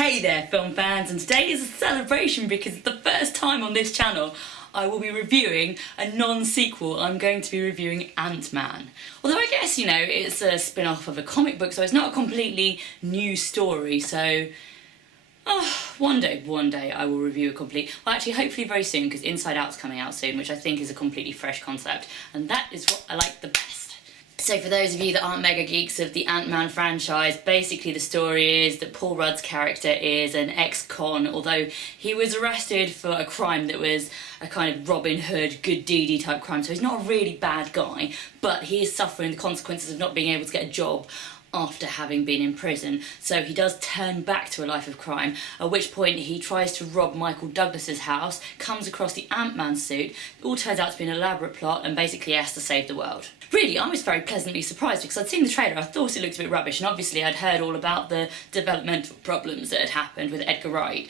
Hey there film fans, and today is a celebration because it's the first time on this channel I will be reviewing a non-sequel. I'm going to be reviewing Ant-Man. Although I guess, you know, it's a spin-off of a comic book, so it's not a completely new story, so one day I will review a complete, well actually hopefully very soon, because Inside Out's coming out soon, which I think is a completely fresh concept, and that is what I like the best. So for those of you that aren't mega geeks of the Ant-Man franchise, basically the story is that Paul Rudd's character is an ex-con, although he was arrested for a crime that was a kind of Robin Hood, good deedy type crime, so he's not a really bad guy, but he is suffering the consequences of not being able to get a job after having been in prison. So he does turn back to a life of crime, at which point he tries to rob Michael Douglas's house, comes across the Ant-Man suit, it all turns out to be an elaborate plot, and basically has to save the world. Really, I was very pleasantly surprised because I'd seen the trailer, I thought it looked a bit rubbish, and obviously I'd heard all about the developmental problems that had happened with Edgar Wright.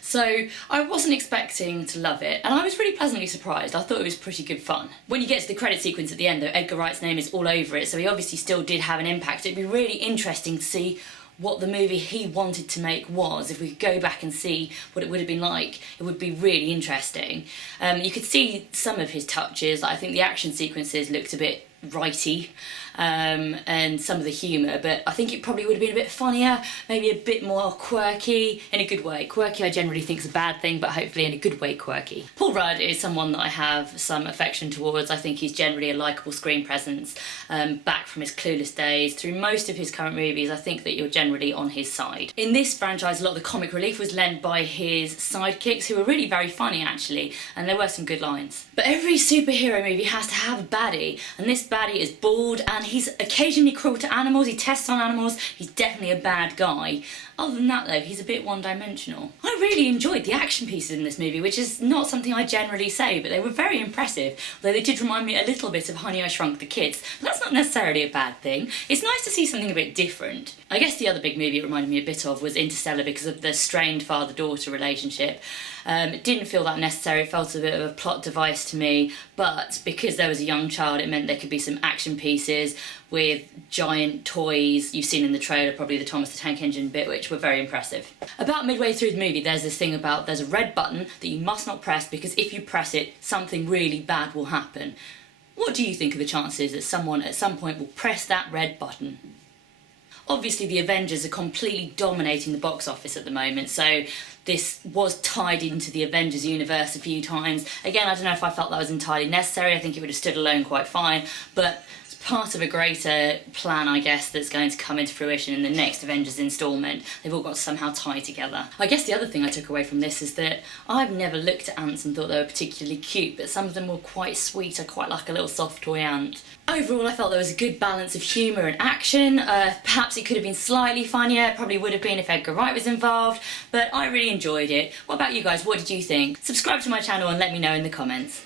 So I wasn't expecting to love it, and I was really pleasantly surprised. I thought it was pretty good fun. When you get to the credit sequence at the end though, Edgar Wright's name is all over it, so he obviously still did have an impact. It'd be really interesting to see what the movie he wanted to make was. If we could go back and see what it would have been like, it would be really interesting. You could see some of his touches. I think the action sequences looked a bit righty, and some of the humour, but I think it probably would have been a bit funnier, maybe a bit more quirky, in a good way. Quirky I generally think is a bad thing, but hopefully in a good way quirky. Paul Rudd is someone that I have some affection towards. I think he's generally a likeable screen presence, back from his Clueless days. Through most of his current movies, I think that you're generally on his side. In this franchise, a lot of the comic relief was lent by his sidekicks, who were really very funny actually, and there were some good lines. But every superhero movie has to have a baddie, and this baddie is bald, and he's occasionally cruel to animals, he tests on animals, he's definitely a bad guy. Other than that though, he's a bit one-dimensional. I really enjoyed the action pieces in this movie, which is not something I generally say, but they were very impressive, although they did remind me a little bit of Honey, I Shrunk the Kids, but that's not necessarily a bad thing. It's nice to see something a bit different. I guess the other big movie it reminded me a bit of was Interstellar because of the strained father-daughter relationship. It didn't feel that necessary, it felt a bit of a plot device to me, but because there was a young child it meant there could be some action pieces with giant toys. You've seen in the trailer probably the Thomas the Tank Engine bit, which were very impressive. About midway through the movie there's this thing about there's a red button that you must not press because if you press it something really bad will happen. What do you think of the chances that someone at some point will press that red button? Obviously the Avengers are completely dominating the box office at the moment, so this was tied into the Avengers universe a few times. Again, I don't know if I felt that was entirely necessary. I think it would have stood alone quite fine, but it's part of a greater plan, I guess, that's going to come into fruition in the next Avengers installment. They've all got to somehow tie together. I guess the other thing I took away from this is that I've never looked at ants and thought they were particularly cute, but some of them were quite sweet. I quite like a little soft toy ant. Overall, I felt there was a good balance of humour and action. Perhaps it could have been slightly funnier, it probably would have been if Edgar Wright was involved, but I really enjoyed it. What about you guys? What did you think? Subscribe to my channel and let me know in the comments.